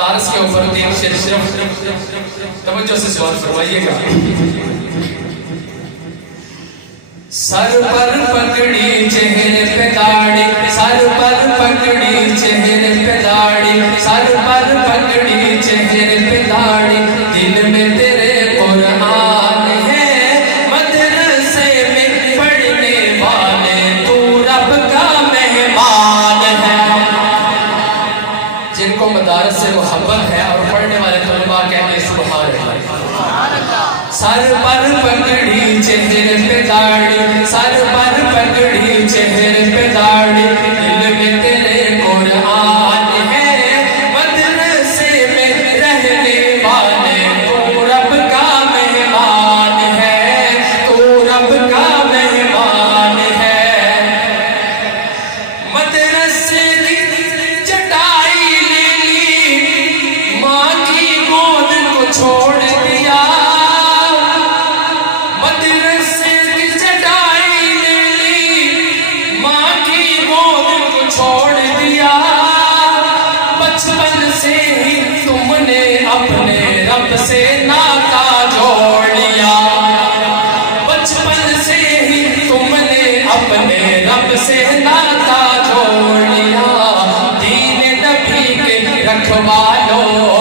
مدارس کے اوپر تین شعر صرف توجہ سے سوال فرمائیے گا. سر پر پگڑی چہرے پہ داڑھی، سر پر پگڑی چہرے پہ داڑھی، سر پر پگڑی چہرے پہ داڑھی، دل میں تیرے قرآن ہے، مدرسے میں پڑھنے والے تو رب کا مہمان ہے. جن کو مدارس سے محبت ہے اور پڑھنے والے طلباء کہتے ہیں سبحان اللہ. سر پر پگڑی چہرے پہ داڑھی، سر پر پگڑی چہرے پہ داڑھی، دل میں تیرے قرآن ہے، مدرسے میں رہنے والے تو رب کا مہمان ہے، تو رب کا مہمان ہے. مدرسے کی چٹائی لے لی، ماں کی گود کو چھوڑ دیا، چھوڑ دیا. بچپن سے ہی تم نے اپنے رب سے ناتا جوڑ لیا، بچپن سے ہی تم نے اپنے رب سے ناتا جوڑ لیا. دین نبی کے رکھوالو